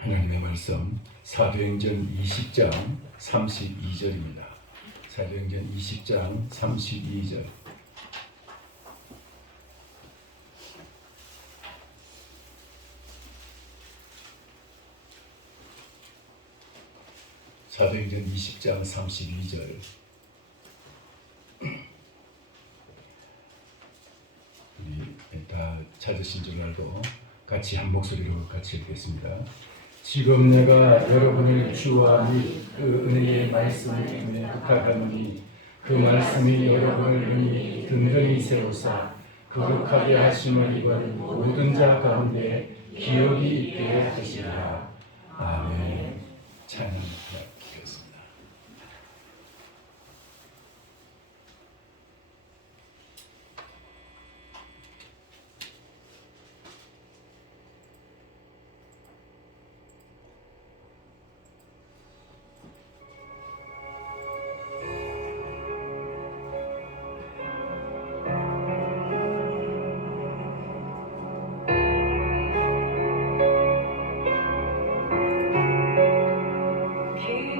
하나님의 말씀 사도행전 20장 32절입니다. 사도행전 20장 32절. 사도행전 20장 32절. 우리 다 찾으신 줄 알고 같이 한 목소리로 같이 읽겠습니다. 지금 내가 여러분을 주와 및 그 은혜의 말씀을 통해 부탁하노니 그 말씀이 여러분을 능히 든든히 세우사 거룩하게 하심을 입은 모든 자 가운데 기억이 있게 하시리라. 아멘. 찬양합니다. 그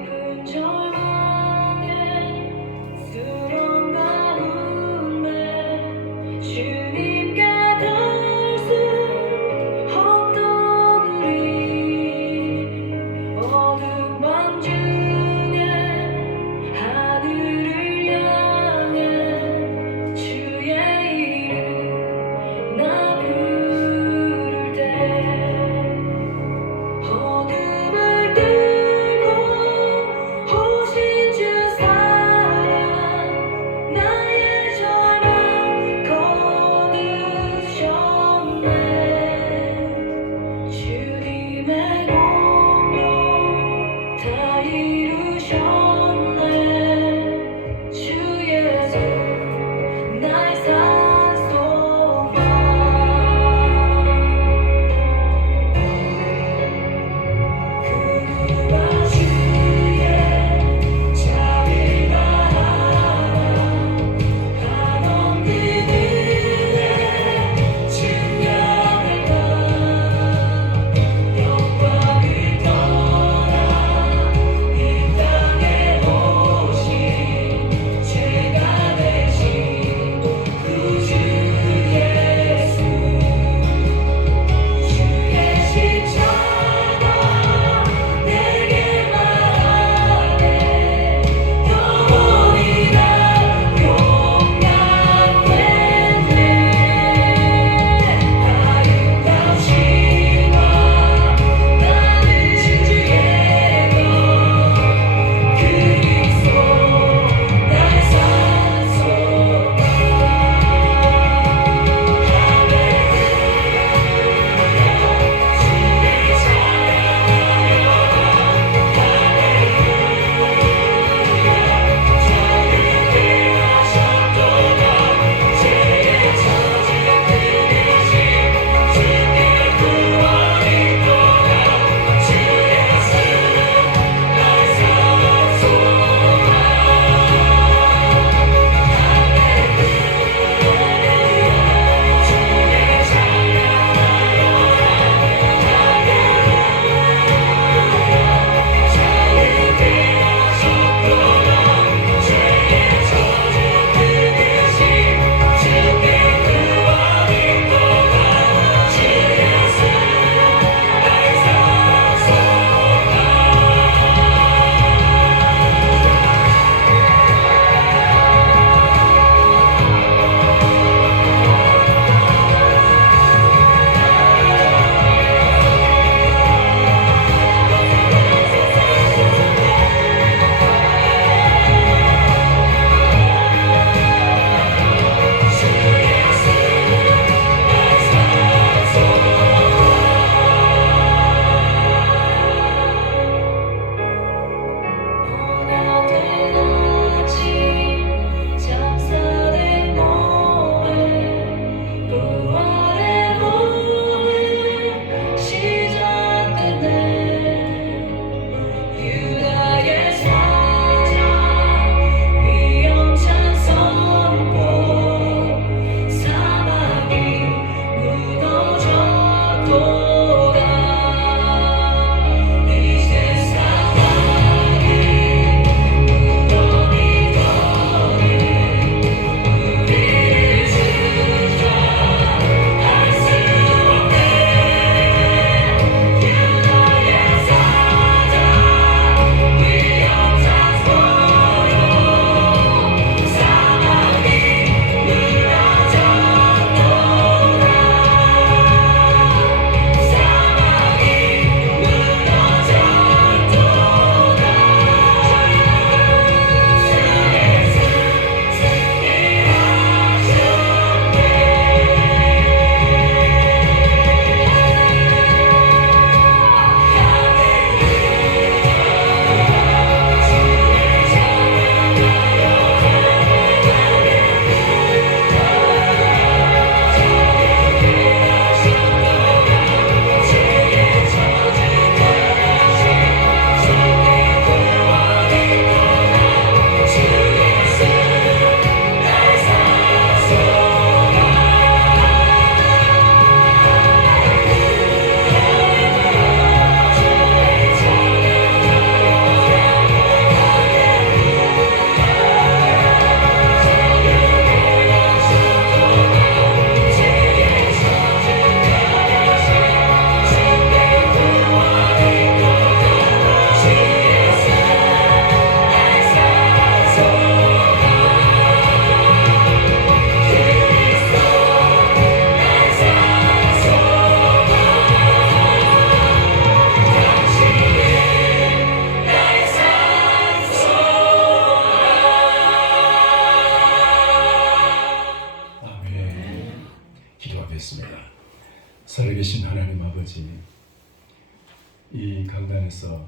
이 강단에서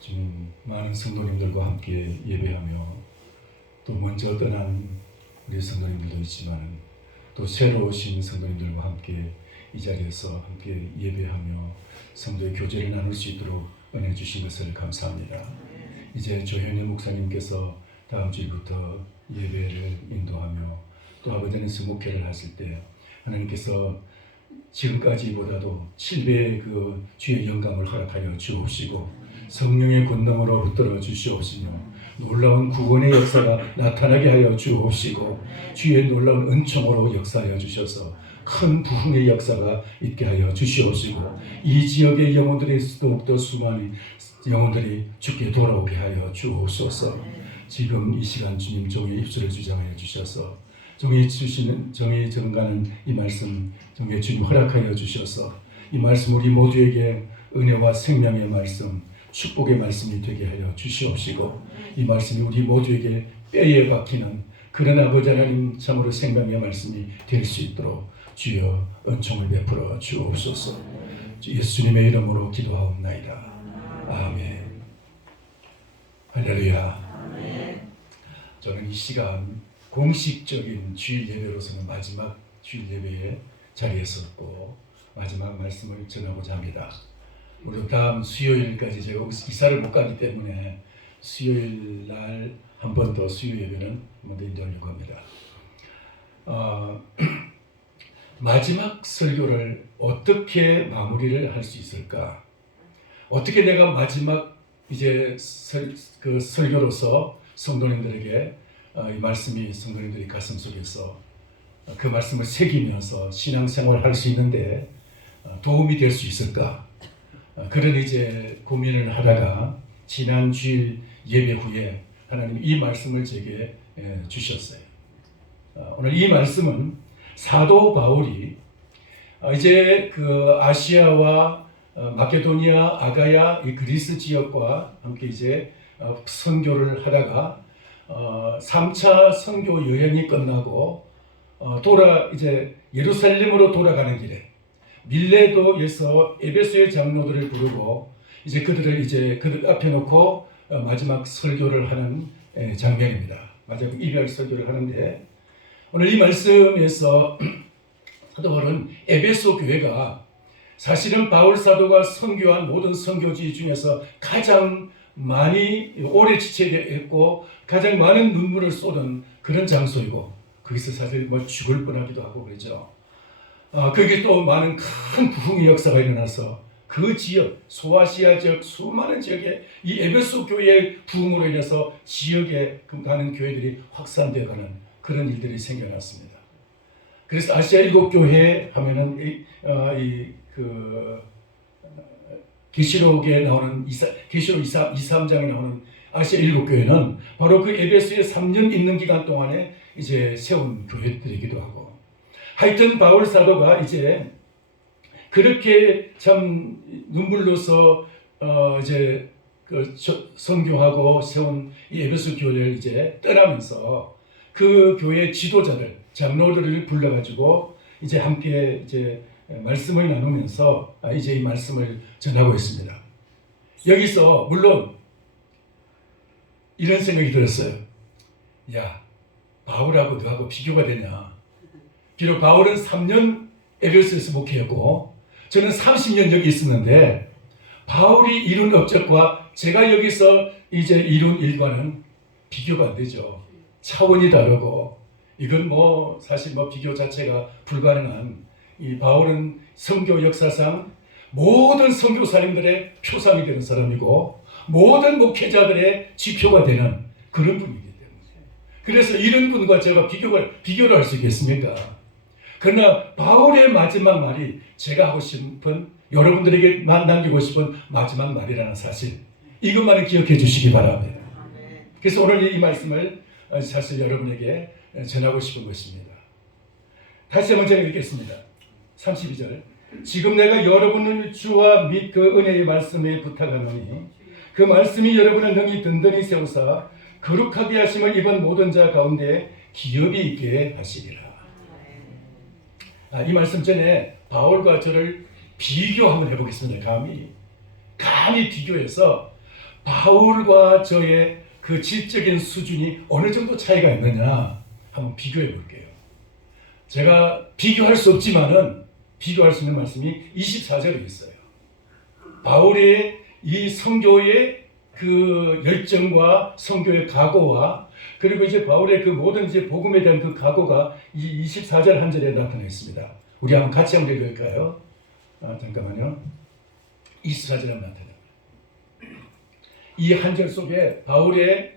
좀 많은 성도님들과 함께 예배하며 또 먼저 떠난 우리 성도님들도 있지만 또 새로 오신 성도님들과 함께 이 자리에서 함께 예배하며 성도의 교제를 나눌 수 있도록 은혜 주신 것을 감사합니다. 이제 조현희 목사님께서 다음 주부터 예배를 인도하며 또 아버지 안에서 목회를 하실 때 하나님께서 지금까지보다도 7배의 그 주의 영감을 허락하여 주옵시고 성령의 권능으로 붙들어 주시옵시며 놀라운 구원의 역사가 나타나게 하여 주옵시고 주의 놀라운 은총으로 역사하여 주셔서 큰 부흥의 역사가 있게 하여 주시옵시고 이 지역의 영혼들이 더욱더 수많은 영혼들이 주께 돌아오게 하여 주옵소서. 지금 이 시간 주님 종의 입술을 주장하여 주셔서 종이 주시는 종이 전가는 이 말씀 종의 주님 허락하여 주셔서 이 말씀 우리 모두에게 은혜와 생명의 말씀 축복의 말씀이 되게 하여 주시옵시고 이 말씀이 우리 모두에게 뼈에 박히는 그런 아버지 하나님 참으로 생명의 말씀이 될 수 있도록 주여 은총을 베풀어 주옵소서. 예수님의 이름으로 기도하옵나이다. 아멘. 할렐루야. 저는 이 시간 공식적인 주일 예배로서는 마지막 주일 예배의 자리에 섰고 마지막 말씀을 전하고자 합니다. 물론 다음 수요일까지 제가 이사를 못 가기 때문에 수요일 날 한 번 더 수요 예배는 먼저 인도하려고 합니다. 마지막 설교를 어떻게 마무리를 할 수 있을까? 어떻게 내가 마지막 이제 그 설교로서 성도님들에게 이 말씀이 성도님들이 가슴 속에서 그 말씀을 새기면서 신앙생활을 할 수 있는데 도움이 될 수 있을까? 그런 이제 고민을 하다가 지난 주일 예배 후에 하나님이 이 말씀을 제게 주셨어요. 오늘 이 말씀은 사도 바울이 이제 그 아시아와 마케도니아, 아가야, 이 그리스 지역과 함께 이제 선교를 하다가 3차 선교 여행이 끝나고 이제 예루살렘으로 돌아가는 길에 밀레도에서 에베소의 장로들을 부르고 이제 그들 앞에 놓고 마지막 설교를 하는 장면입니다. 마지막 이별 설교를 하는데 오늘 이 말씀에서 사도 바울은 에베소 교회가 사실은 바울 사도가 선교한 모든 선교지 중에서 가장 많이 오래 지체되었고 가장 많은 눈물을 쏟은 그런 장소이고 거기서 사실 죽을 뻔하기도 하고 그러죠. 거기에 또 많은 큰 부흥의 역사가 일어나서 그 지역 소아시아 지역 수많은 지역에 이 에베소 교회의 부흥으로 인해서 지역에 많은 교회들이 확산되어가는 그런 일들이 생겨났습니다. 그래서 아시아 일곱 교회 하면은 계시록에 나오는 계시록 23장에 나오는 아시아 일곱 교회는 바로 그 에베소에 3년 있는 기간 동안에 이제 세운 교회들이기도 하고 하여튼 바울 사도가 이제 그렇게 참 눈물로서 이제 선교하고 세운 이 에베소 교회를 이제 떠나면서 그 교회 지도자들 장로들을 불러가지고 이제 함께 이제 말씀을 나누면서 이제 이 말씀을 전하고 있습니다. 여기서 물론 이런 생각이 들었어요. 야, 바울하고 너하고 비교가 되냐? 비록 바울은 3년 에베소에서 목회했고 저는 30년 여기 있었는데 바울이 이룬 업적과 제가 여기서 이제 이룬 일과는 비교가 안 되죠. 차원이 다르고 이건 사실 비교 자체가 불가능한 이 바울은 선교 역사상 모든 선교사님들의 표상이 되는 사람이고 모든 목회자들의 지표가 되는 그런 분이기 때문에 그래서 이런 분과 제가 비교를 할 수 있겠습니까? 그러나 바울의 마지막 말이 제가 하고 싶은 여러분들에게 남기고 싶은 마지막 말이라는 사실 이것만은 기억해 주시기 바랍니다. 그래서 오늘 이 말씀을 사실 여러분에게 전하고 싶은 것입니다. 다시 한번 제가 읽겠습니다. 32절 지금 내가 여러분을 주와 및 그 은혜의 말씀에 부탁하노니 그 말씀이 여러분을 능히 든든히 세우사 거룩하게 하심을 입은 모든 자 가운데 기업이 있게 하시리라. 이 말씀 전에 바울과 저를 비교 한번 해보겠습니다. 감히 비교해서 바울과 저의 그 질적인 수준이 어느 정도 차이가 있느냐 한번 비교해 볼게요. 제가 비교할 수 없지만은 비교할 수 있는 말씀이 24절에 있어요. 바울의 이 선교의 그 열정과 선교의 각오와 그리고 이제 바울의 그 모든 이제 복음에 대한 그 각오가 이 24절 한 절에 나타나 있습니다. 우리 한번 같이 한번 읽을까요? 잠깐만요. 24절에 나타납니다. 이 한 절 속에 바울의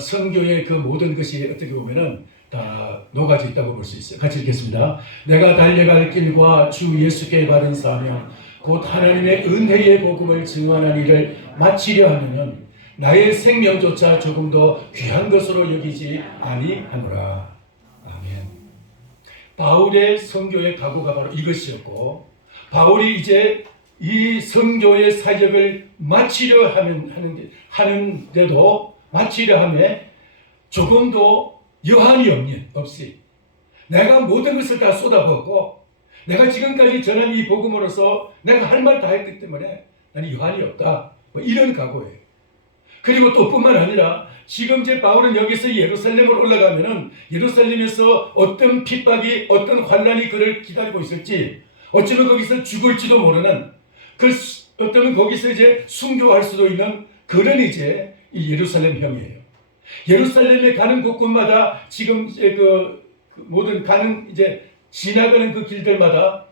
선교의 그 모든 것이 어떻게 보면은 다 녹아져 있다고 볼 수 있어요. 같이 읽겠습니다. 내가 달려갈 길과 주 예수께 받은 사명 곧 하나님의 은혜의 복음을 증언하는 일을 마치려 하면은 나의 생명조차 조금 더 귀한 것으로 여기지 아니하노라. 아멘. 바울의 선교의 각오가 바로 이것이었고 바울이 이제 이 선교의 사역을 마치려 하는데도 마치려 함에 조금도 여한이 없이 내가 모든 것을 다 쏟아붓고 내가 지금까지 전한 이 복음으로서 내가 할 말 다 했기 때문에 나는 여한이 없다. 뭐 이런 각오예요. 그리고 또 뿐만 아니라 지금 이제 바울은 여기서 예루살렘으로 올라가면은 예루살렘에서 어떤 핍박이 어떤 환란이 그를 기다리고 있을지 어쩌면 거기서 죽을지도 모르는 어쩌면 거기서 이제 순교할 수도 있는 그런 이제 이 예루살렘형이에요. 예루살렘에 가는 곳곳마다 지금 이제 그 모든 가는 이제 지나가는 그 길들마다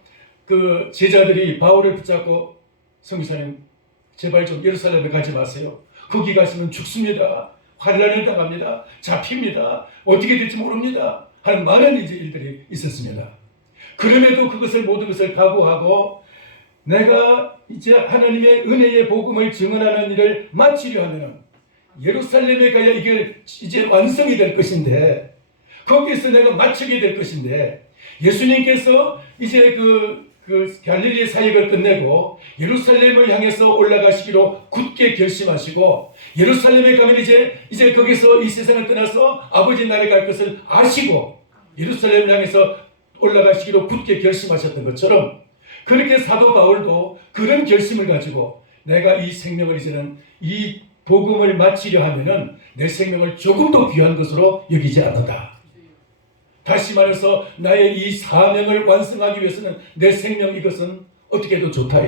그 제자들이 바울을 붙잡고 성기사님 제발 좀 예루살렘에 가지 마세요. 거기 가시면 죽습니다. 환란을 당합니다. 잡힙니다. 어떻게 될지 모릅니다. 하는 많은 이제 일들이 있었습니다. 그럼에도 그것을 모든 것을 각오하고 내가 이제 하나님의 은혜의 복음을 증언하는 일을 마치려 하면 예루살렘에 가야 이게 이제 완성이 될 것인데 거기에서 내가 마치게 될 것인데 예수님께서 이제 그 갈릴리의 사역을 끝내고 예루살렘을 향해서 올라가시기로 굳게 결심하시고 예루살렘에 가면 이제 거기서 이 세상을 떠나서 아버지 나라에 갈 것을 아시고 예루살렘을 향해서 올라가시기로 굳게 결심하셨던 것처럼 그렇게 사도 바울도 그런 결심을 가지고 내가 이 생명을 이제는 이 복음을 마치려 하면은 내 생명을 조금 더 귀한 것으로 여기지 않는다. 다시 말해서 나의 이 사명을 완성하기 위해서는 내 생명 이것은 어떻게 해도 좋다.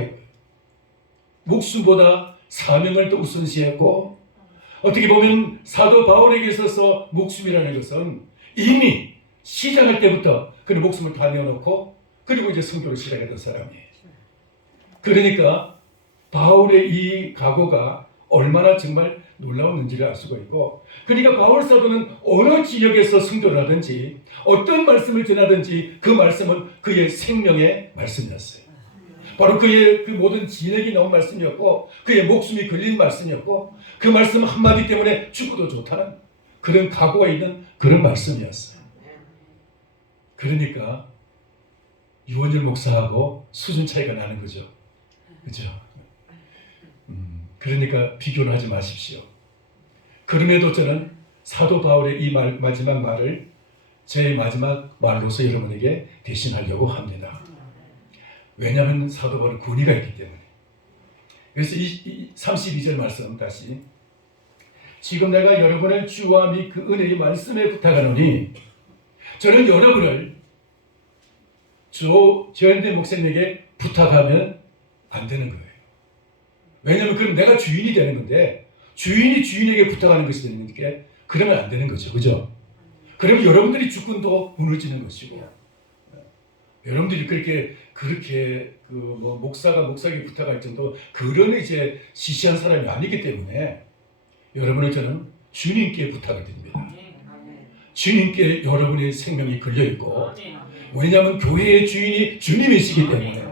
목숨보다 사명을 더 우선시했고 어떻게 보면 사도 바울에게 있어서 목숨이라는 것은 이미 시작할 때부터 그는 목숨을 다 내어놓고 그리고 이제 선교를 시작했던 사람이에요. 그러니까 바울의 이 각오가 얼마나 정말 놀라웠는지를 알 수가 있고 그러니까 바울 사도는 어느 지역에서 선교를 하든지 어떤 말씀을 전하든지 그 말씀은 그의 생명의 말씀이었어요. 바로 그의 그 모든 진액이 나온 말씀이었고 그의 목숨이 걸린 말씀이었고 그 말씀 한마디 때문에 죽어도 좋다는 그런 각오가 있는 그런 말씀이었어요. 그러니까 유원열 목사하고 수준 차이가 나는 거죠. 그죠? 그러니까 비교를 하지 마십시오. 그럼에도 저는 사도 바울의 이 마지막 말을 제 마지막 말로서 여러분에게 대신하려고 합니다. 왜냐하면 사도 바울은 권위가 있기 때문에. 그래서 이 32절 말씀 다시 지금 내가 여러분을 주와 및 그 은혜의 말씀에 부탁하노니 저는 여러분을 조현대 목사님에게 부탁하면 안 되는 거예요. 왜냐하면 그럼 내가 주인이 되는 건데 주인이 주인에게 부탁하는 것이 되는 거니까 그러면 안 되는 거죠. 그죠? 그러면 여러분들이 주권도 무너지는 것이고 여러분들이 그렇게 그 뭐 목사가 목사에게 부탁할 정도 그런 이제 시시한 사람이 아니기 때문에 여러분을 저는 주님께 부탁을 드립니다. 주님께 여러분의 생명이 걸려 있고 왜냐하면 교회의 주인이 주님이시기 때문에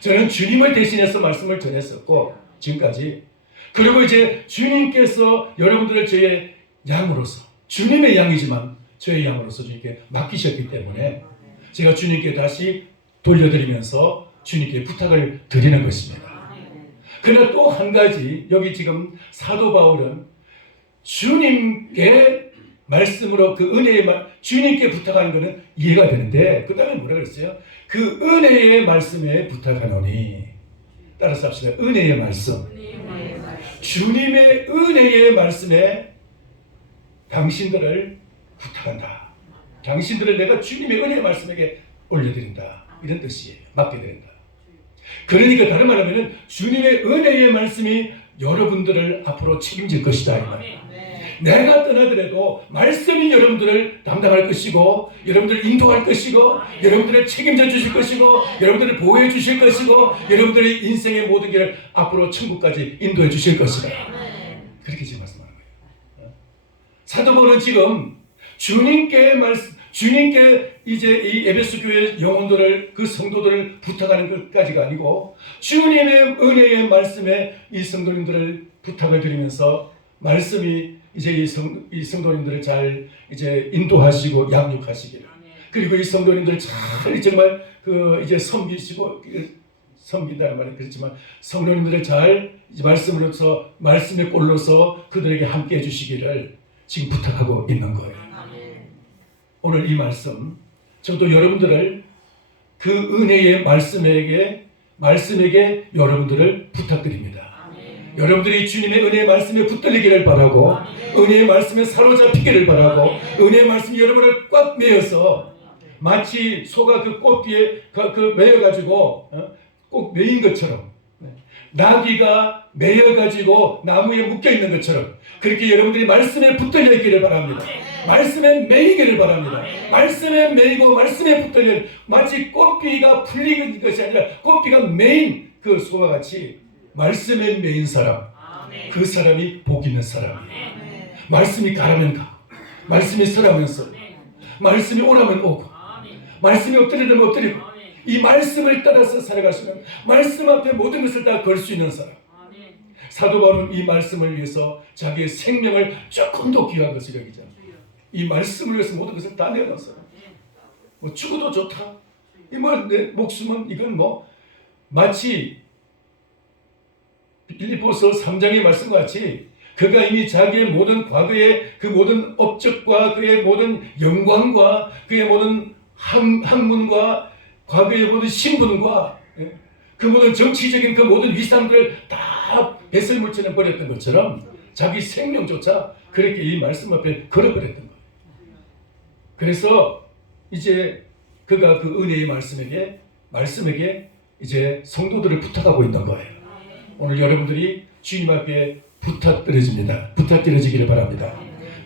저는 주님을 대신해서 말씀을 전했었고 지금까지 그리고 이제 주님께서 여러분들을 저의 양으로서 주님의 양이지만 저의 양으로서 주님께 맡기셨기 때문에 제가 주님께 다시 돌려드리면서 주님께 부탁을 드리는 것입니다. 그러나 또 한 가지 여기 지금 사도 바울은 주님께 말씀으로 그 은혜의 주님께 부탁하는 것은 이해가 되는데 그 다음에 뭐라 그랬어요? 그 은혜의 말씀에 부탁하노니 따라서 합시다. 은혜의 말씀. 주님의 은혜의 말씀에 당신들을 부탁한다. 당신들을 내가 주님의 은혜의 말씀에게 올려드린다. 이런 뜻이에요. 맡겨드린다. 그러니까 다른 말로 하면 주님의 은혜의 말씀이 여러분들을 앞으로 책임질 것이다. 이 말이에요. 내가 떠나더라도 말씀이 여러분들을 담당할 것이고 여러분들을 인도할 것이고 여러분들을 책임져 주실 것이고 여러분들을 보호해 주실 것이고 여러분들의 인생의 모든 길을 앞으로 천국까지 인도해 주실 것이다. 그렇게 지금 말씀하는 거예요. 사도 바울은 지금 주님께 이제 이 에베소 교회 영혼들을 그 성도들을 부탁하는 것까지가 아니고 주님의 은혜의 말씀에 이 성도님들을 부탁을 드리면서 말씀이 이제 이 성도님들을 잘 이제 인도하시고 양육하시기를 그리고 이 성도님들을 잘 정말 그 이제 섬기시고 섬긴다는 말은 그렇지만 성도님들을 잘 말씀으로서 말씀의 꼴로서 그들에게 함께 해주시기를 지금 부탁하고 있는 거예요. 오늘 이 말씀 저도 여러분들을 그 은혜의 말씀에게 여러분들을 부탁드립니다. 여러분들이 주님의 은혜의 말씀에 붙들리기를 바라고 은혜의 말씀에 사로잡히기를 바라고 은혜의 말씀이 여러분을 꽉 메어서 마치 소가 그 꽃뒤에 메어가지고 꼭 메인 것처럼 나귀가 메어가지고 나무에 묶여있는 것처럼 그렇게 여러분들이 말씀에 붙들려 있기를 바랍니다. 말씀에 매이기를 바랍니다. 말씀에 매이고 말씀에 붙들려 마치 꽃비가 풀리는 것이 아니라 꽃비가 메인 그 소와 같이 말씀에 매인 사람 그 사람이 복 있는 사람이에요. 말씀이 가라면 가 말씀이 서라면서 말씀이 오라면 오고 말씀이 엎드리면 엎드리고 이 말씀을 따라서 살아가시면 말씀 앞에 모든 것을 다 걸 수 있는 사람. 사도 바울은 이 말씀을 위해서 자기의 생명을 조금 더 귀한 것을 여기잖아요. 이 말씀을 위해서 모든 것을 다 내어놨어요. 뭐 죽어도 좋다. 내 목숨은 이건 마치 빌립보서 3장의 말씀과 같이 그가 이미 자기의 모든 과거의 그 모든 업적과 그의 모든 영광과 그의 모든 학문과 과거의 모든 신분과 그 모든 정치적인 그 모든 위상들을 다 배설물처럼 버렸던 것처럼 자기 생명조차 그렇게 이 말씀 앞에 걸어버렸던 거예요. 그래서 이제 그가 그 은혜의 말씀에게 이제 성도들을 부탁하고 있는 거예요. 오늘 여러분들이 주님 앞에 부탁드려지기를 바랍니다.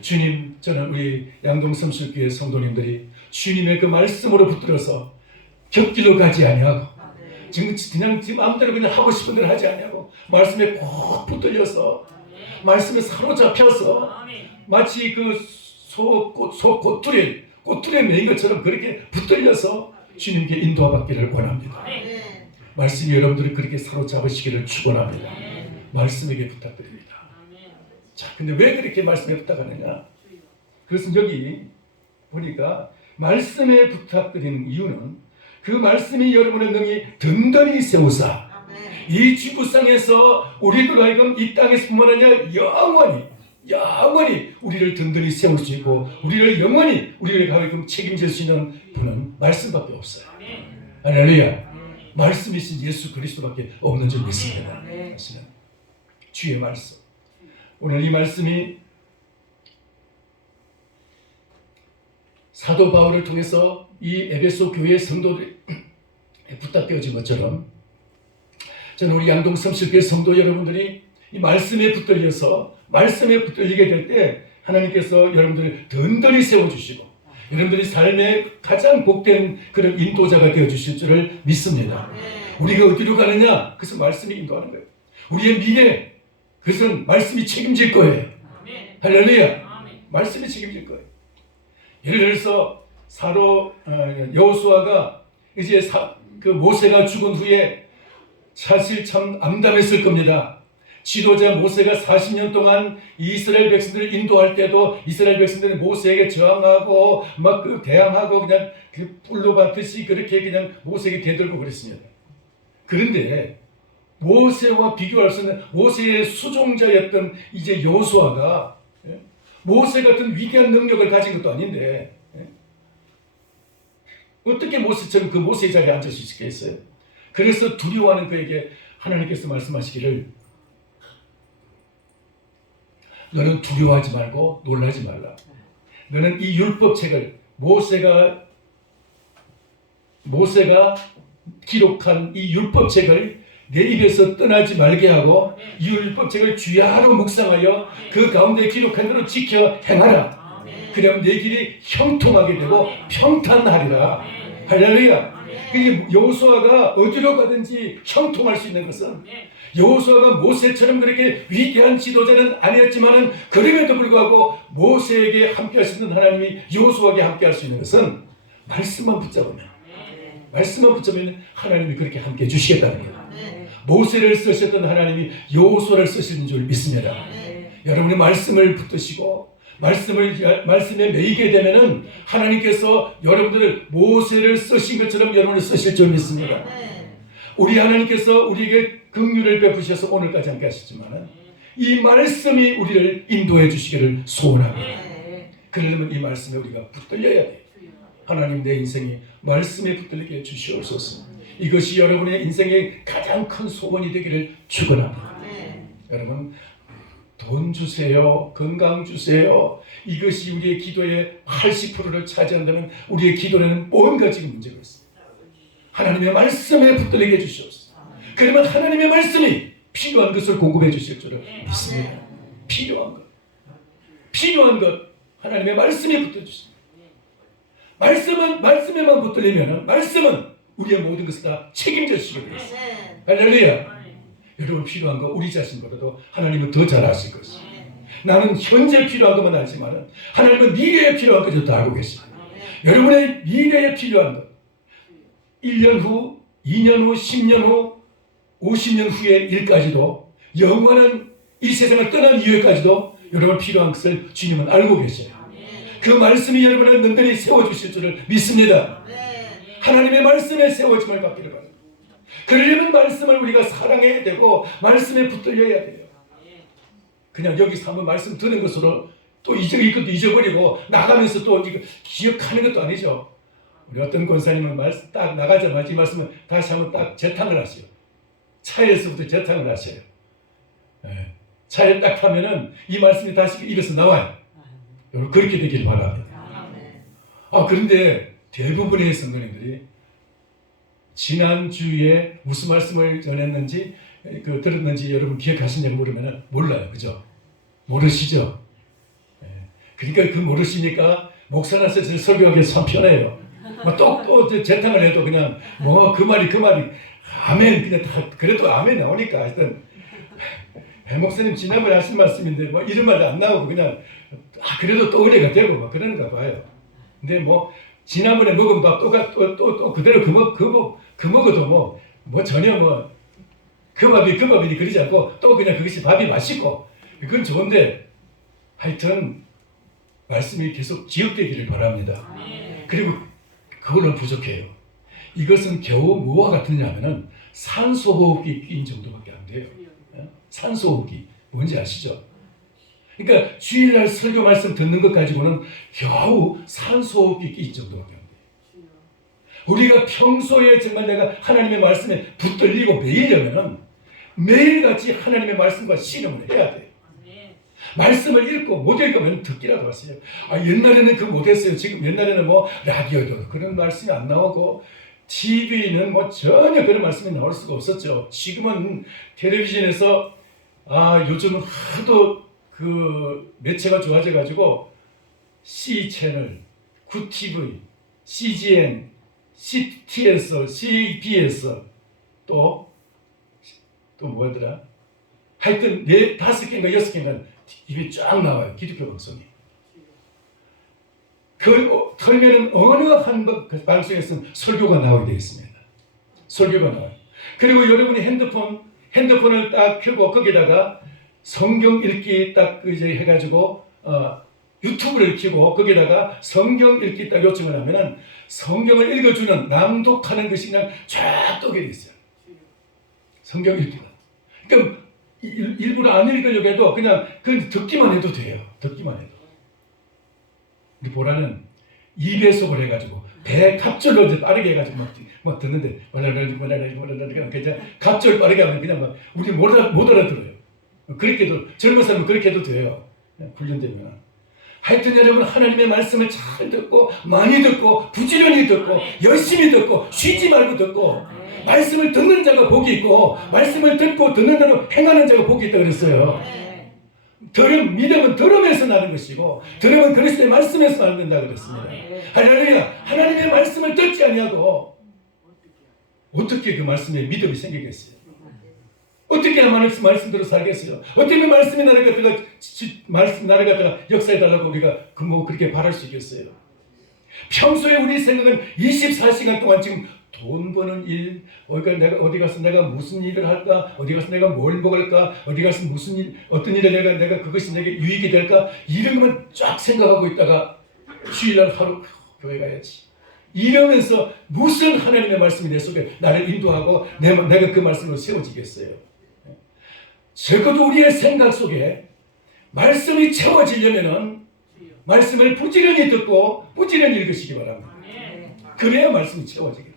주님, 저는 우리 양동 섬술교회 성도님들이 주님의 그 말씀으로 붙들어서 곁길로 가지 아니하고 지금 마음대로 그냥 하고 싶은 대로 하지 아니하고 말씀에 꼭 붙들려서 말씀에 사로잡혀서 마치 그 꽃들에 매인 것처럼 그렇게 붙들려서 주님께 인도받기를 원합니다. 말씀이 여러분들이 그렇게 사로잡으시기를 축원합니다. 말씀에게 부탁드립니다. 자, 근데 왜 그렇게 말씀에 부탁하느냐? 그것은 여기 보니까 말씀에 부탁드리는 이유는 그 말씀이 여러분의 능히 든든히 세우사 이 지구상에서 우리들 하여금 이 땅에서뿐만 아니라 영원히 우리를 든든히 세울 수 있고 우리를 하여금 책임질 수 있는 분은 말씀밖에 없어요. 할렐루야. 말씀이신 예수 그리스도밖에 없는 줄 믿습니다. 주의 말씀. 오늘 이 말씀이 사도 바울을 통해서 이 에베소 교회 성도들에 부탁되어진 것처럼 저는 우리 양동 섬실교회 성도 여러분들이 이 말씀에 붙들리게 될 때 하나님께서 여러분들을 든든히 세워주시고 여러분들이 삶의 가장 복된 그런 인도자가 되어주실 줄을 믿습니다. 우리가 어디로 가느냐? 그것은 말씀이 인도하는 거예요. 우리의 미래, 그것은 말씀이 책임질 거예요. 할렐루야. 말씀이 책임질 거예요. 예를 들어서 여호수아가 이제 그 모세가 죽은 후에 사실 참 암담했을 겁니다. 지도자 모세가 40년 동안 이스라엘 백성들을 인도할 때도 이스라엘 백성들이 모세에게 저항하고 막 대항하고 그냥 그 뿔로 받듯이 그렇게 그냥 모세에게 대들고 그랬습니다. 그런데 모세와 비교할 수 없는 모세의 수종자였던 이제 여호수아가 모세 같은 위대한 능력을 가진 것도 아닌데 어떻게 모세처럼 그 모세의 자리에 앉을 수 있겠어요? 그래서 두려워하는 그에게 하나님께서 말씀하시기를 너는 두려워하지 말고 놀라지 말라. 너는 이 율법책을 모세가 기록한 이 율법책을 내 입에서 떠나지 말게 하고 이 율법책을 주야로 묵상하여 그 가운데 기록한 대로 지켜 행하라. 그러면 내 길이 형통하게 되고 평탄하리라. 할렐루야. 여호수아가 어디로 가든지 형통할 수 있는 것은 여호수아가 모세처럼 그렇게 위대한 지도자는 아니었지만은 그럼에도 불구하고 모세에게 함께할 수 있는 하나님이 여호수아에게 함께할 수 있는 것은 말씀만 붙잡으면 하나님이 그렇게 함께해 주시겠다는 거예요. 모세를 쓰셨던 하나님이 여호수아를 쓰시는 줄 믿습니다. 여러분이 말씀을 붙드시고 말씀에 매이게 되면은 하나님께서 여러분들을 모세를 쓰신 것처럼 여러분을 쓰실 줄 믿습니다. 우리 하나님께서 우리에게 긍휼을 베푸셔서 오늘까지 함께 하셨지만은 이 말씀이 우리를 인도해 주시기를 소원합니다. 그러려면 이 말씀에 우리가 붙들려야 돼요. 하나님, 내 인생이 말씀에 붙들리게 해주시옵소서. 이것이 여러분의 인생의 가장 큰 소원이 되기를 축원합니다. 여러분, 돈 주세요, 건강 주세요, 이것이 우리의 기도의 80%를 차지한다면 우리의 기도에는 뭔가 지금 문제가 있습니다. 하나님의 말씀에 붙들리게 해주시옵소서. 그러면 하나님의 말씀이 필요한 것을 공급해 주실 줄을 믿습니다. 필요한 것 하나님의 말씀에 붙들주십니다. 말씀에만 붙들리면 말씀은 우리의 모든 것을 다 책임져 주시게 되어 있습니다. 할렐루야. 여러분, 필요한 거 우리 자신보다도 하나님은 더 잘 아실 것입니다. 나는 현재 필요한 것만 알지만 하나님은 미래에 필요한 것도 다 알고 계십니다. 여러분의 미래에 필요한 것, 1년 후, 2년 후, 10년 후, 50년 후의 일까지도, 영원한 이 세상을 떠난 이후에까지도 여러분 필요한 것을 주님은 알고 계셔요. 그 말씀이 여러분을 든든히 세워주실 줄을 믿습니다. 하나님의 말씀에 세워짐을 받기를 바랍니다. 그러려면 말씀을 우리가 사랑해야 되고 말씀에 붙들려야 돼요. 그냥 여기서 한번 말씀 듣는 것으로 또 이것도 잊어버리고 나가면서 또 이거 기억하는 것도 아니죠. 우리 어떤 권사님은 말씀 딱 나가자마자 이 말씀을 다시 한번 딱 재탕을 하세요. 차에서부터 재탕을 하세요. 차에 딱 하면은 이 말씀이 다시 입에서 나와요. 여러분, 그렇게 되길 바랍니다. 그런데 대부분의 성도님들이 지난주에 무슨 말씀을 전했는지 들었는지 여러분 기억하시냐고 물으면 몰라요. 그죠? 모르시죠? 그러니까 그 모르시니까 목사나서 설교하기 참 편해요. 또 재탕을 해도 그냥 그 말이 아멘, 그냥 다 그래도 아멘 나오니까. 하여튼 목사님 지난번에 하신 말씀인데 이런 말이 안 나오고 그냥 그래도 또 은혜가 되고 그런가 봐요. 근데 지난번에 먹은 밥 또 그대로 그 먹어도 전혀 그 밥이니 그러지 않고 또 그냥 그것이 밥이 맛있고 그건 좋은데 하여튼 말씀이 계속 지역되기를 바랍니다. 그리고 그걸로 부족해요. 이것은 겨우 뭐와 같으냐 하면은 산소호흡기 끼인 정도밖에 안 돼요. 산소호흡기 뭔지 아시죠? 그러니까 주일날 설교 말씀 듣는 것 가지고는 겨우 산소호흡기 끼인 정도밖에 안 돼요. 우리가 평소에 정말 내가 하나님의 말씀에 붙들리고 매이려면은 매일같이 하나님의 말씀과 씨름을 해야 돼요. 말씀을 읽고 못 읽으면 듣기라도 하세요. 옛날에는 못했어요. 지금 옛날에는 라디오도 그런 말씀이 안 나오고 TV는 전혀 그런 말씀이 나올 수가 없었죠. 지금은 텔레비전에서 요즘은 하도 그 매체가 좋아져 가지고 C 채널, 굿TV, CGN, CTS, CBS 또 뭐더라? 하여튼 5개인가 6개인가 입이 쫙 나와요. 기독교 방송이. 털면은 어느 한 방송에서는 설교가 나오게 되어 있습니다. 설교가 나와요. 그리고 여러분이 핸드폰을 딱 켜고 거기다가 성경 읽기 딱 해가지고 유튜브를 켜고 거기다가 성경 읽기 딱 요청을 하면은 성경을 읽어주는 낭독하는 것이 그냥 쫙 떠게 돼 있어요. 성경 읽기가. 그러니까 일부러 안 읽으려고 해도 그냥 듣기만 해도 돼요. 듣기만 해도. 우리 보라는 2배속을 해가지고 배 갑절로 이제 빠르게 해가지고 막 듣는데 그냥 갑절 빠르게 하면 그냥 막 우리 못 알아들어요. 그렇게도 젊은 사람은 그렇게 해도 돼요. 훈련되면. 하여튼 여러분 하나님의 말씀을 잘 듣고 많이 듣고 부지런히 듣고 열심히 듣고 쉬지 말고 듣고 말씀을 듣는 자가 복이 있고 말씀을 듣고 듣는 대로 행하는 자가 복이 있다고 그랬어요. 믿음은 들음에서 나는 것이고 들음은 그리스도의 말씀에서 나는다고 그랬습니다. 할렐루야. 하나님의 말씀을 듣지 아니하고 어떻게 그 말씀에 믿음이 생기겠어요? 어떻게 말씀대로 살겠어요? 어떻게 말씀이 나를 갖다가 역사해달라고 우리가 그렇게 바랄 수 있겠어요? 평소에 우리 생각은 24시간 동안 지금 돈 버는 일, 내가 어디 가서 내가 무슨 일을 할까? 어디 가서 내가 뭘 먹을까? 어디 가서 무슨 일, 어떤 일에 내가 그것이 내게 유익이 될까? 이런 것만 쫙 생각하고 있다가 주일날 하루 교회 가야지. 이러면서 무슨 하나님의 말씀이 내 속에 나를 인도하고 내가 그 말씀으로 세워지겠어요? 적어도 우리의 생각 속에 말씀이 채워지려면은 말씀을 부지런히 듣고 부지런히 읽으시기 바랍니다. 그래야 말씀이 채워지겠다.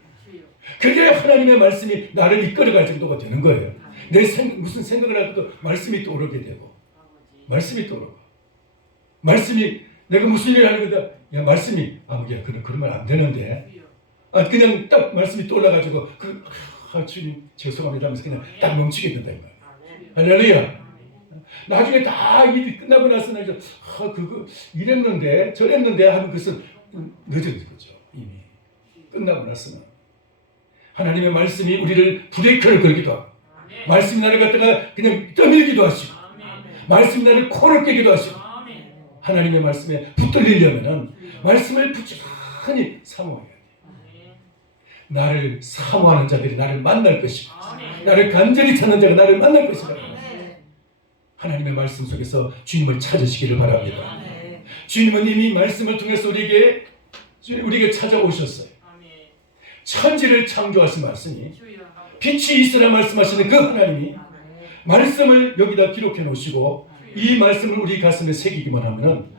그래야 하나님의 말씀이 나를 이끌어갈 정도가 되는 거예요. 무슨 생각을 할 때도 말씀이 떠오르게 되고 말씀이 떠오르고 말씀이 내가 무슨 일을 하는 거다. 야 말씀이 그러면 안 되는데 그냥 딱 말씀이 떠올라가지고 주님 죄송합니다 하면서 그냥 딱 멈추게 된다 이 말이에요. 할렐루야. 나중에 다 일이 끝나고 나서는 이제 그거 이랬는데 저랬는데 하는 것은 늦은 거죠. 이미 끝나고 나서는 하나님의 말씀이 우리를 브레이크를 걸기도 하고 말씀이 나를 갖다가 그냥 떠밀기도 하시고 말씀이 나를 코를 깨기도 하시고 하나님의 말씀에 붙들리려면은 말씀을 부지런히 사모해야 돼요. 나를 사모하는 자들이 나를 만날 것이고 나를 간절히 찾는 자가 나를 만날 것이다. 하나님의 말씀 속에서 주님을 찾으시기를 바랍니다. 주님은 이미 말씀을 통해서 우리에게 찾아오셨어요. 천지를 창조하신 말씀이 빛이 있으라 말씀하시는 그 하나님이 말씀을 여기다 기록해 놓으시고 이 말씀을 우리 가슴에 새기기만 하면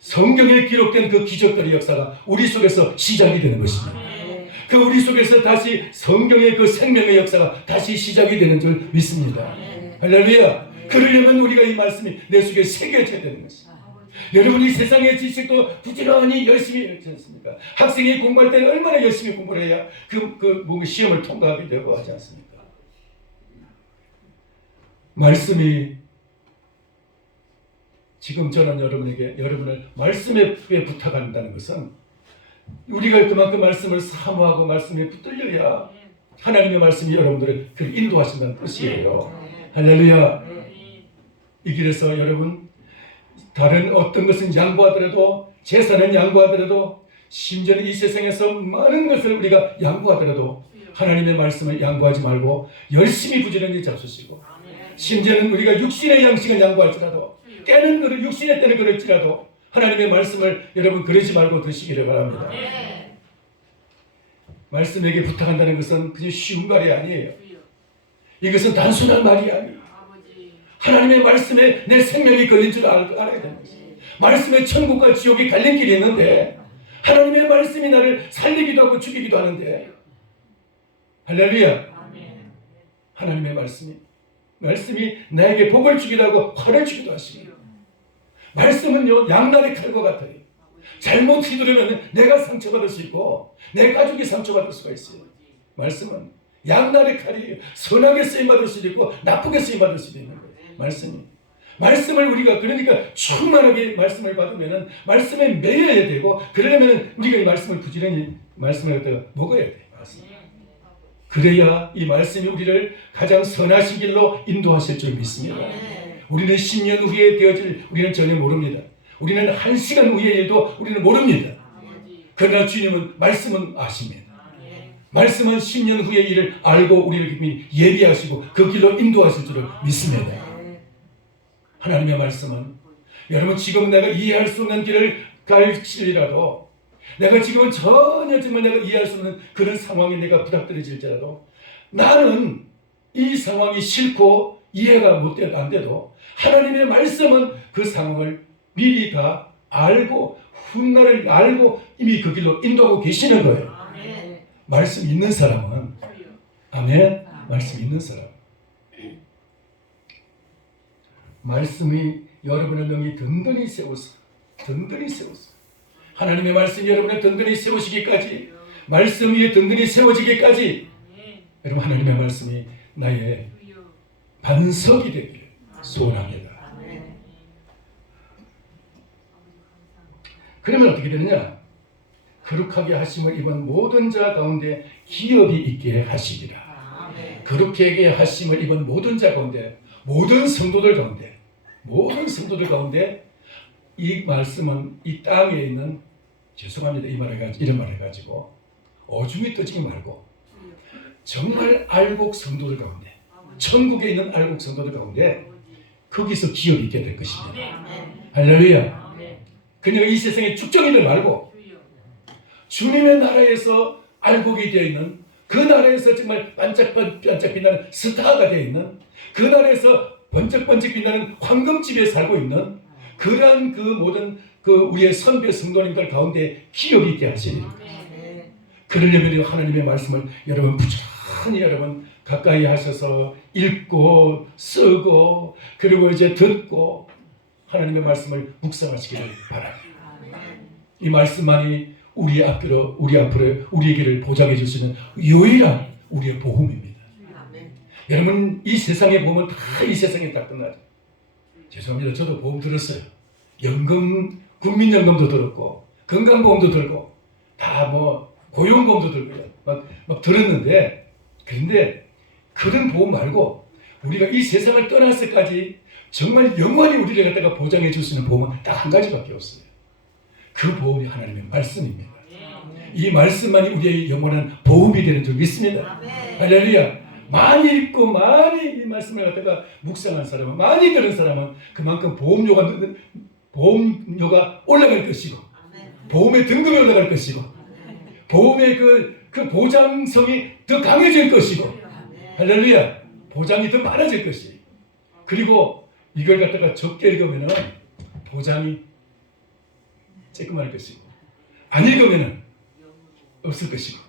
성경에 기록된 그 기적들의 역사가 우리 속에서 시작이 되는 것입니다. 그 우리 속에서 다시 성경의 그 생명의 역사가 다시 시작이 되는 줄 믿습니다. 할렐루야. 그러려면 우리가 이 말씀이 내 속에 새겨져야 되는 것입니다. 여러분이 세상의 지식도 부지런히 열심히 했지 않습니까? 학생이 공부할 때는 얼마나 열심히 공부를 해야 뭔가 시험을 통과하게 되고 하지 않습니까? 말씀이 지금 저는 여러분을 말씀에 부탁한다는 것은 우리가 그만큼 말씀을 사모하고 말씀에 붙들려야 하나님의 말씀이 여러분들을 인도하신다는 뜻이에요. 할렐루야. 이 길에서 여러분 다른 어떤 것은 양보하더라도 재산은 양보하더라도 심지어는 이 세상에서 많은 것을 우리가 양보하더라도 하나님의 말씀을 양보하지 말고 열심히 부지런히 잡수시고 심지어는 우리가 육신의 양식은 양보할지라도 때는 그릇 육신의 때는 그럴지라도 하나님의 말씀을 여러분 그러지 말고 드시기를 바랍니다. 말씀에게 부탁한다는 것은 그냥 쉬운 말이 아니에요. 이것은 단순한 말이 아니에요. 하나님의 말씀에 내 생명이 걸린 줄 알아야 되는 것이에요. 말씀에 천국과 지옥이 갈림길이 있는데 하나님의 말씀이 나를 살리기도 하고 죽이기도 하는데 할렐루야. 하나님의 말씀이 나에게 복을 주기도 하고 화를 주기도 하시고 말씀은요 양날의 칼과 같아요. 잘못 휘두르면 내가 상처받을 수 있고 내 가족이 상처받을 수가 있어요. 말씀은 양날의 칼이에요. 선하게 쓰임받을 수도 있고 나쁘게 쓰임받을 수도 있는 거예요. 말씀을 우리가 그러니까 충만하게 말씀을 받으면은 말씀에 매여야 되고 그러려면 우리가 이 말씀을 부지런히 말씀을 갖다가 먹어야 돼요. 그래야 이 말씀이 우리를 가장 선하신 길로 인도하실 줄 믿습니다. 우리는 10년 후에 되어질 우리는 전혀 모릅니다. 우리는 1시간 후의 일도 우리는 모릅니다. 그러나 주님은 말씀은 아십니다. 말씀은 10년 후의 일을 알고 우리를 깊이 예비하시고 그 길로 인도하실 줄을 믿습니다. 하나님의 말씀은 여러분 지금 내가 이해할 수 없는 길을 갈지라도 내가 지금은 전혀 정말 내가 이해할 수 없는 그런 상황이 내가 부닥들어질지라도 나는 이 상황이 싫고 이해가 안 돼도 하나님의 말씀은 그 상황을 미리 다 알고 훗날을 알고 이미 그 길로 인도하고 계시는 거예요. 말씀 있는 사람은 아멘. 말씀 있는 사람. 말씀이 여러분의 명이 든든히 세워서 하나님의 말씀이 여러분의 든든히 세우시기까지 말씀 위에 든든히 세워지기까지 여러분 하나님의 말씀이 나의 반석이 되기를 소원합니다. 그러면 어떻게 되느냐? 거룩하게 하심을 입은 모든 자 가운데 기업이 있게 하시리라. 거룩하게 하심을 입은 모든 자 가운데 모든 성도들 가운데 이 말씀은 이 땅에 있는 죄송합니다. 이런 말 해가지고 어중이 떠지기 말고 정말 알곡 성도들 가운데 천국에 있는 알곡 성도들 가운데 거기서 기업이 있게 될 것입니다. 할렐루야. 그냥 이 세상의 축정이들 말고 주님의 나라에서 알곡이 되어 있는 그 나라에서 정말 반짝반짝 빛나는 스타가 되어 있는 그 나라에서 번쩍번쩍 빛나는 황금집에 살고 있는 그러한 그 모든 그 우리의 선배 성도님들 가운데 기업이 있게 하시니 그러려면 하나님의 말씀을 여러분 부지런히 여러분 가까이 하셔서 읽고 쓰고 그리고 이제 듣고 하나님의 말씀을 묵상하시기를 바랍니다. 이 말씀만이 우리 앞으로 우리에게를 보장해 줄 수 있는 유일한 우리의 보험입니다. 여러분 이 세상의 보험은 다 이 세상에 다 끝나죠. 죄송합니다. 저도 보험 들었어요. 연금, 국민연금도 들었고 건강보험도 들고 다 뭐 고용보험도 들고요. 막 들었는데 그런데 그런 보험 말고 우리가 이 세상을 떠날 때까지 정말 영원히 우리를 갖다가 보장해 줄 수 있는 보험은 딱 한 가지밖에 없어요. 그 보험이 하나님의 말씀입니다. 이 말씀만이 우리의 영원한 보험이 되는 줄 믿습니다. 할렐루야. 많이 읽고 많이 이 말씀을 갖다가 묵상한 사람은 많이 들은 사람은 그만큼 보험료가 올라갈 것이고 보험의 등급이 올라갈 것이고 보험의 그 보장성이 더 강해질 것이고 할렐루야. 보장이 더 많아질 것이 그리고 이걸 갖다가 적게 읽으면 보장이 쬐끔할 것이고 안 읽으면 없을 것이고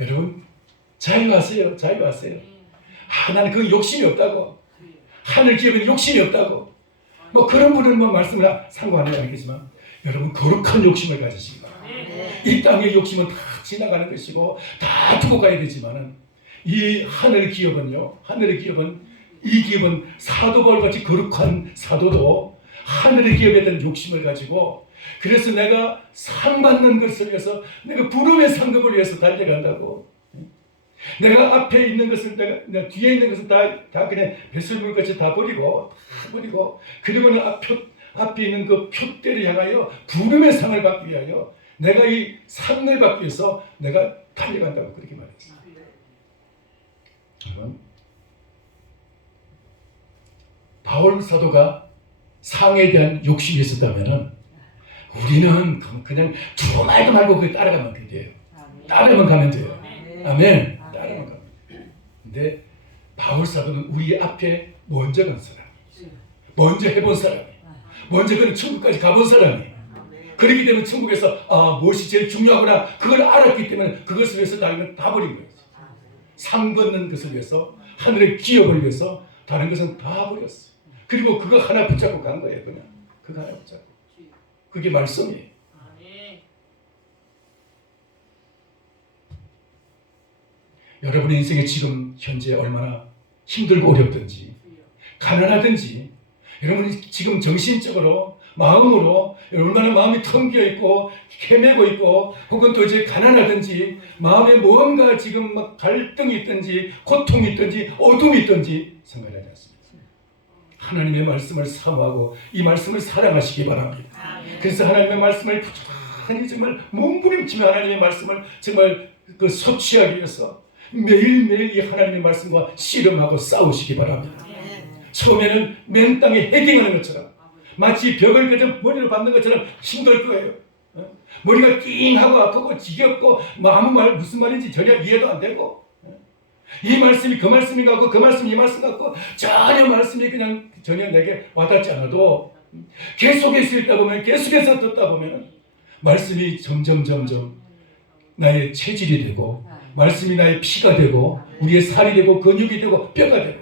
여러분 자유하세요. 나는 그 욕심이 없다고 하늘 기업에는 욕심이 없다고 뭐 그런 분은 뭐 말씀을 상관하지 않겠지만 여러분 거룩한 욕심을 가지시기 바랍니다. 이 땅의 욕심은 다 지나가는 것이고 다 두고 가야 되지만은 이 하늘 기업은요 이 기업은 사도바울 같이 거룩한 사도도 하늘의 기업에 대한 욕심을 가지고 그래서 내가 상 받는 것을 위해서 내가 부름의 상급을 위해서 달려간다고 내가 앞에 있는 것을 내가 뒤에 있는 것을 다 그냥 배설물같이 다 버리고 그리고는 앞에 있는 그 표대를 향하여 부름의 상을 받기 위하여 내가 이 상을 받기 위해서 내가 달려간다고 그렇게 말했어요. 바울 사도가 상에 대한 욕심이 있었다면 우리는 그냥 두고 말도 말고 그 따라가면 돼요. 따라만 가면 돼요. 아멘. 따라만 가면 돼요. 근데 바울 사도는 우리 앞에 먼저 간 사람, 먼저 해본 사람이, 먼저 그는 천국까지 가본 사람이. 그렇기 때문에 천국에서 무엇이 제일 중요하구나 그걸 알았기 때문에 그것을 위해서 나는 다 버린 거예요. 상 받는 것을 위해서 하늘의 기업을 위해서 다른 것은 다 버렸어. 그리고 그거 하나 붙잡고 간 거예요. 그냥 그거 하나 붙잡고. 그게 말씀이에요. 여러분의 인생에 지금 현재 얼마나 힘들고 어렵든지 가난하든지 여러분이 지금 정신적으로 마음으로 얼마나 마음이 텅비어 있고 헤매고 있고 혹은 또 이제 가난하든지 마음에 무언가 지금 막 갈등이 있든지 고통이 있든지 어둠이 있든지 생각하지 않습니다. 하나님의 말씀을 사모하고 이 말씀을 사랑하시기 바랍니다. 그래서 하나님의 말씀을 부지런히 정말 몸부림치며 하나님의 말씀을 정말 그 섭취하기 위해서 매일매일 이 하나님의 말씀과 씨름하고 싸우시기 바랍니다. 처음에는 맨 땅에 헤딩하는 것처럼 마치 벽을 그저 머리로 밟는 것처럼 힘들 거예요. 머리가 띵하고 아프고 지겹고 아무 말 무슨 말인지 전혀 이해도 안 되고 이 말씀이 그 말씀이 같고 그 말씀이 이 말씀 같고 전혀 말씀이 그냥 전혀 내게 와닿지 않아도 계속해서 읽다 보면, 계속해서 듣다 보면 말씀이 점점 나의 체질이 되고, 말씀이 나의 피가 되고, 우리의 살이 되고, 근육이 되고, 뼈가 되고,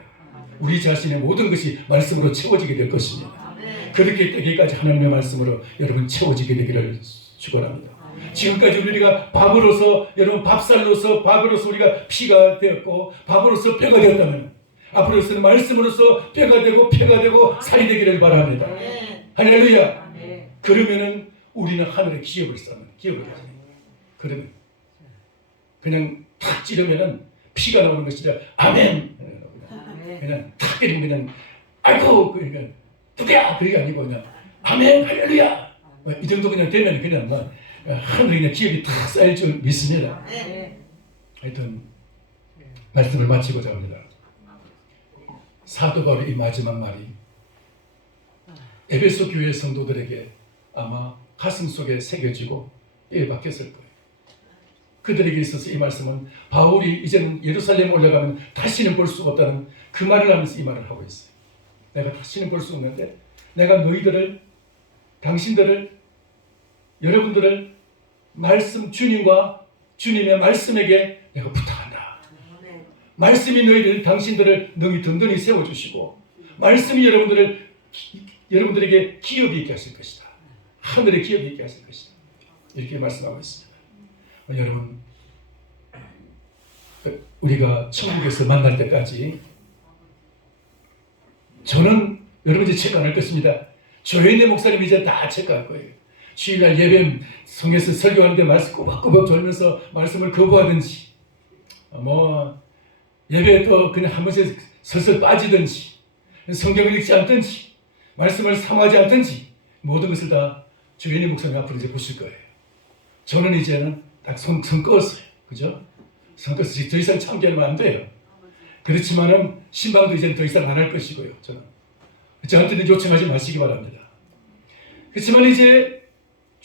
우리 자신의 모든 것이 말씀으로 채워지게 될 것입니다. 그렇게 되기까지 하나님의 말씀으로 여러분 채워지게 되기를 축원합니다. 지금까지 우리가 밥으로서, 여러분 밥살로서, 밥으로서 우리가 피가 되었고, 밥으로서 뼈가 되었다면, 앞으로서는 말씀으로서 뼈가 되고 피가 되고 살이 되기를 바랍니다. 할렐루야. 그러면은 우리는 하늘의 기업을 쌓는, 기업을 가지는. 그러면 그냥 탁 찌르면은 피가 나오는 것이 아니라 아멘. 그냥 탁 때리면 그냥 아이고 그러니까 누구야 그게 아니고 그냥 아멘 할렐루야 이 정도 그냥 되면 그냥 막 하늘에 그냥 기업이 탁 쌓일 줄 믿습니다. 하여튼 말씀을 마치고자 합니다. 사도 바울의 이 마지막 말이 에베소 교회 성도들에게 아마 가슴 속에 새겨지고 뼈에 박혔을 거예요. 그들에게 있어서 이 말씀은 바울이 이제는 예루살렘에 올라가면 다시는 볼 수가 없다는 그 말을 하면서 이 말을 하고 있어요. 내가 다시는 볼 수 없는데 내가 너희들을, 당신들을, 여러분들을 말씀, 주님과 주님의 말씀에게 내가 부탁한다. 말씀이 너희들, 당신들을 능히 든든히 세워주시고 말씀이 여러분들에게 기업이 있게 하실 것이다. 하늘의 기업이 있게 하실 것이다. 이렇게 말씀하고 있습니다. 여러분, 우리가 천국에서 만날 때까지 저는 여러분 이제 체크 안 할 것입니다. 조현의 목사님이 이제 다 체크할 거예요. 주일날 예배 성에서 설교하는데 말씀 꼬박꼬박 졸면서 말씀을 거부하든지 예배에 또 그냥 한 번씩 설설 빠지든지 성경을 읽지 않든지 말씀을 사모하지 않든지 모든 것을 다 조현의 목사님 앞으로 이제 보실 거예요. 저는 이제는 딱 손 껐어요. 그죠? 손 껐어요. 더 이상 참견하면 안 돼요. 그렇지만은 신방도 이제는 더 이상 안 할 것이고요. 저한테는 요청하지 마시기 바랍니다. 그렇지만 이제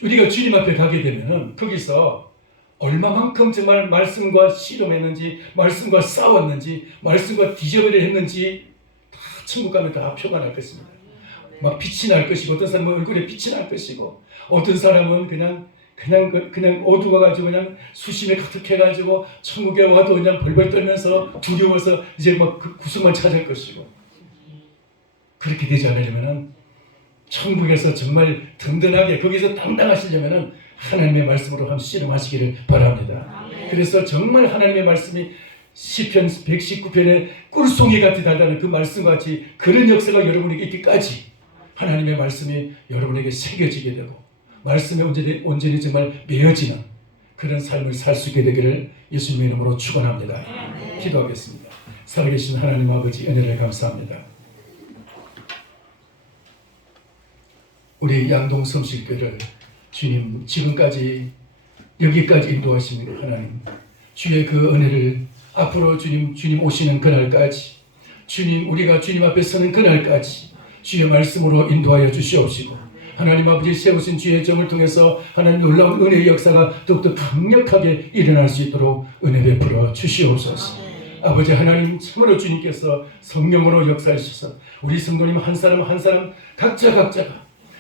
우리가 주님 앞에 가게 되면은 거기서 얼마만큼 정말 말씀과 씨름했는지, 말씀과 싸웠는지, 말씀과 뒤져버려 했는지 다 천국 가면 다 표가 날 것입니다. 막 빛이 날 것이고, 어떤 사람은 얼굴에 빛이 날 것이고, 어떤 사람은 그냥 어두워가지고 그냥 수심에 가득해가지고 천국에 와도 그냥 벌벌 떨면서 두려워서 이제 막 그 구석만 찾을 것이고, 그렇게 되지 않으려면은 천국에서 정말 든든하게 거기서 당당하시려면은 하나님의 말씀으로 한번 씨름하시기를 바랍니다. 그래서 정말 하나님의 말씀이 시편 119편에 꿀송이 같이 달다는 그 말씀과 같이 그런 역사가 여러분에게 있기까지 하나님의 말씀이 여러분에게 새겨지게 되고 말씀에 온전히 정말 매어지는 그런 삶을 살 수 있게 되기를 예수님의 이름으로 축원합니다. 기도하겠습니다. 살아계신 하나님 아버지 은혜를 감사합니다. 우리 양동 섬실교를 주님 지금까지 여기까지 인도하신 하나님, 주의 그 은혜를 앞으로 주님 오시는 그날까지, 주님 우리가 주님 앞에 서는 그날까지 주의 말씀으로 인도하여 주시옵시고, 하나님 아버지 세우신 주의 정을 통해서 하나님 놀라운 은혜의 역사가 더욱더 강력하게 일어날 수 있도록 은혜 베풀어 주시옵소서. 아버지 하나님, 참으로 주님께서 성령으로 역사하셔서 우리 성도님 한 사람 한 사람 각자가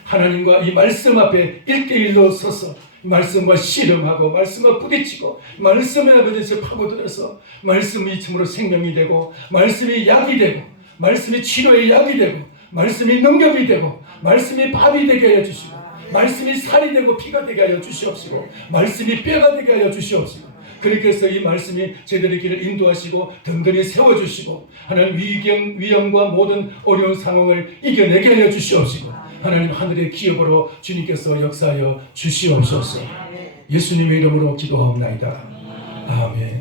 하나님과 이 말씀 앞에 1대1로 서서 말씀과 씨름하고 말씀과 부딪히고 말씀에 아버지에서 파고들어서 말씀이 참으로 생명이 되고 말씀이 약이 되고 말씀이 치료의 약이 되고 말씀이 능력이 되고 말씀이 밥이 되게 하여 주시고 말씀이 살이 되고 피가 되게 하여 주시옵시고 말씀이 뼈가 되게 하여 주시옵시고, 그렇게 해서 이 말씀이 저희들의 길을 인도하시고 든든히 세워주시고 하나님 위험과 모든 어려운 상황을 이겨내게 하여 주시옵시고 하나님 하늘의 기업으로 주님께서 역사하여 주시옵소서. 예수님의 이름으로 기도하옵나이다. 아멘.